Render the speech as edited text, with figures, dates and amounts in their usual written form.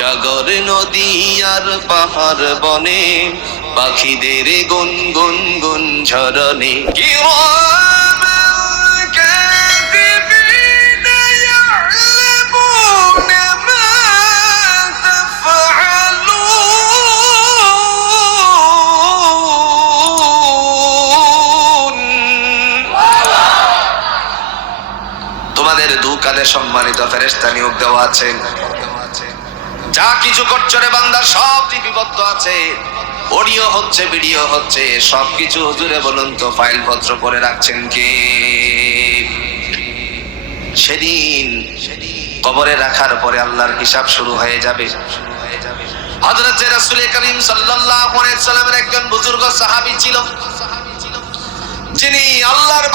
সাগর নদী আর পাহাড় বনে পাখিদের গুনগুন গুন ঝরনে তোমাদের দু কাঁধে সম্মানিত ফেরেশতা নিয়োগ দেওয়া আছে। যা কিছু করছো রে বান্দা সব লিপিবদ্ধ আছে, অডিও হচ্ছে, ভিডিও হচ্ছে, সবকিছু হুজুরে বলুন তো ফাইল পত্র করে রাখছেন কে? সেদিন কবরে রাখার পরে আল্লাহর হিসাব শুরু হয়ে যাবে। হযরত রাসূল করিম সাল্লাল্লাহু আলাইহি ওয়াসাল্লামের একজন বুজুর্গ সাহাবী ছিল, যিনি আল্লাহর